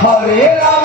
হরে রাম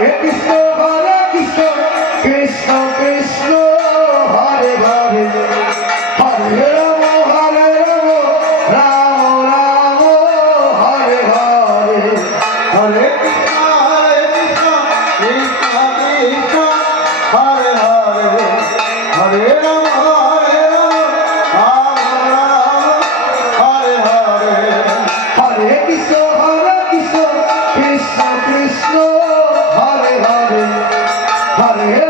কৃষ্ণ হরে কৃষ্ণ। হরে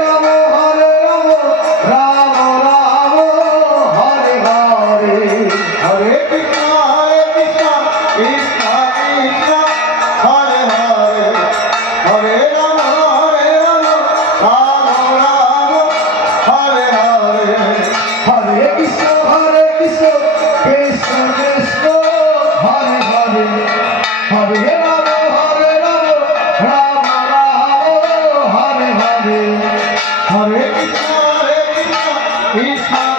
কৃষ্ণ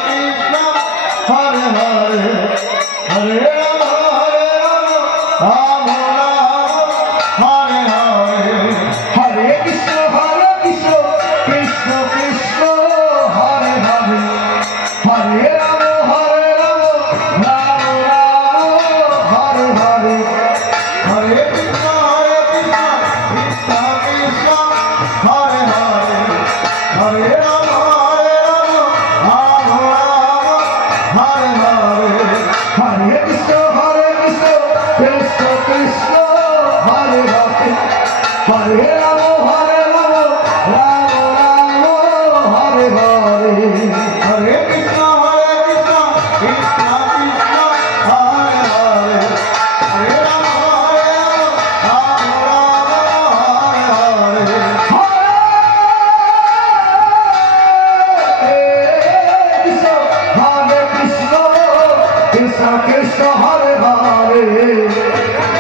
কৃষ্ণ কৃষ্ণ হরে হরে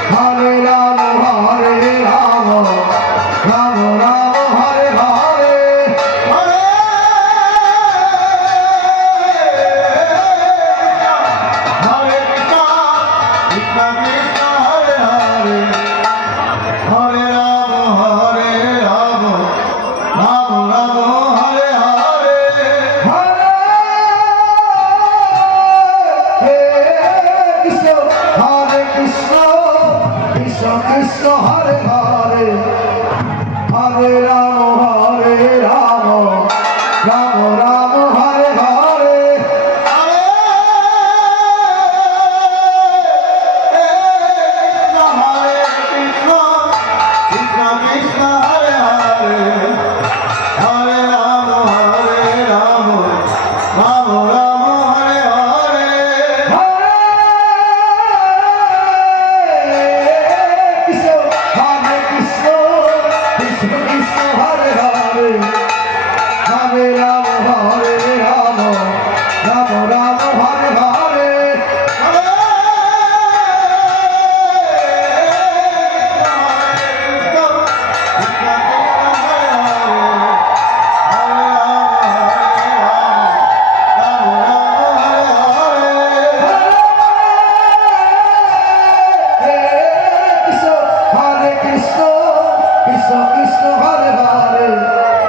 কৃষ্ণ হরে কৃষ্ণ কৃষ্ণ হরে হরে।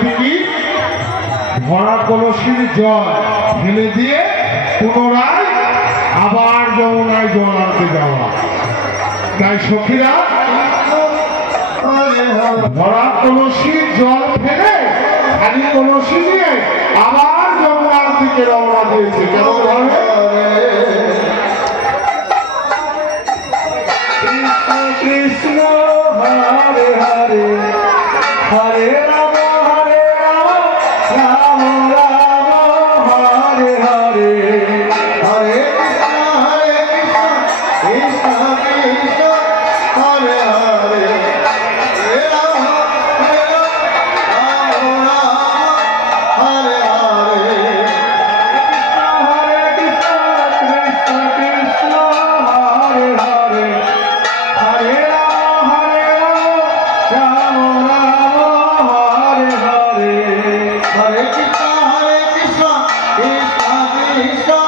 তিনি ভরা কলসির জল ঢেলে দিয়ে পুনরায় আবার যমুনায় জল আনতে যাওয়া। তাই সখীরা ভরা কলসির জল ফেলে খালি কলসি নিয়ে আবার যমুনার দিকে রওনা দিয়েছে। কেমন পাবে সব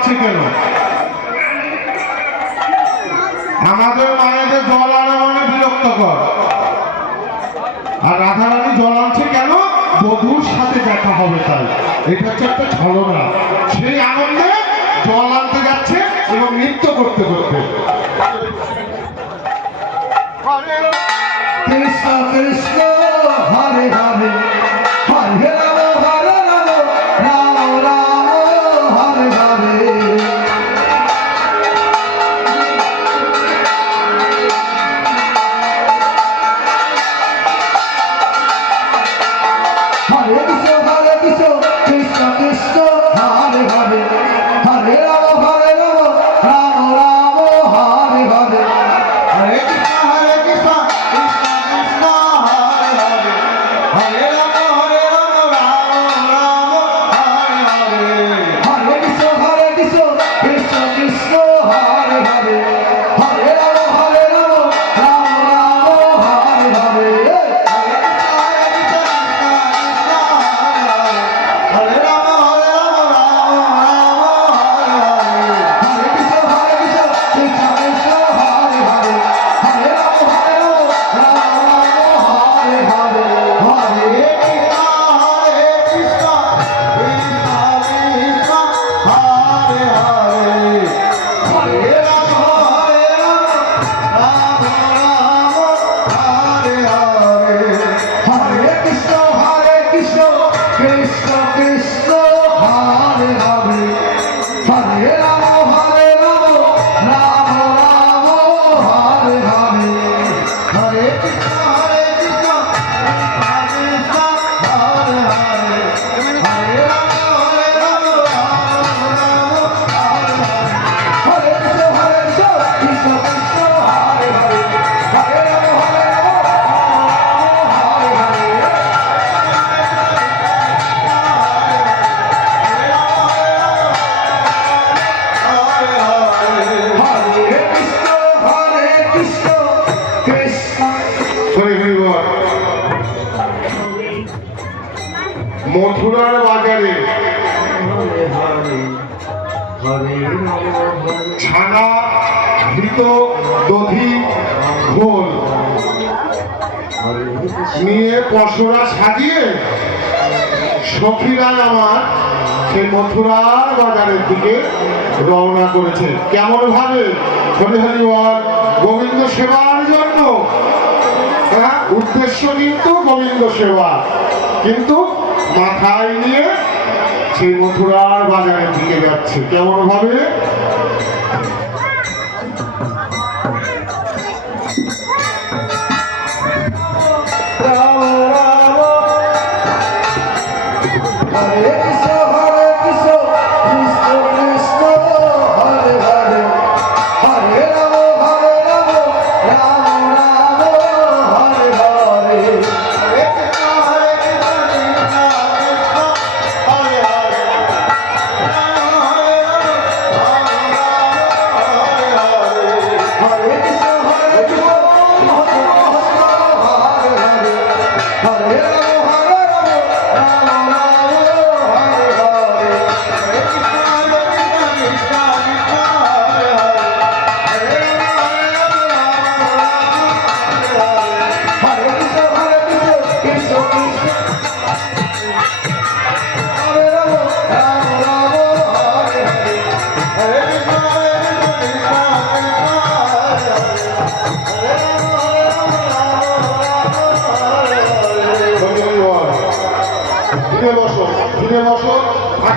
পাচ্ছি কেন? আমাদের মায়েদের জল আনা মানে বিরক্তকর আর রাধারানী জল আনছে কেন? বধুর সাথে দেখা হবে তাই। এটা হচ্ছে একটা ছলনা। সেই আনন্দে জল আনতে যাচ্ছে এবং নৃত্য করতে করতে। কৃষ্ণ কৃষ্ণ, হরে হরে। হবে মথুরার বাজারে। ছানা, ধৃত দধি ঘোল নিয়ে পশুরা সাজিয়ে সখীরা আমার সে মথুরার বাজারের দিকে রওনা করেছে। কেমন ভাবে? হরিহরি গোবিন্দ সেবার জন্য। হ্যাঁ উদ্দেশ্য কিন্তু গোবিন্দ সেবা কিন্তু মাথায় নিয়ে সেই মথুরার বাজারের দিকে যাচ্ছে। কেমন হবে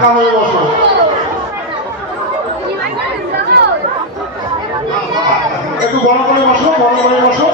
ফাঁকা হয়ে বসো। একটু গরম করে বসো গরম করে বসো।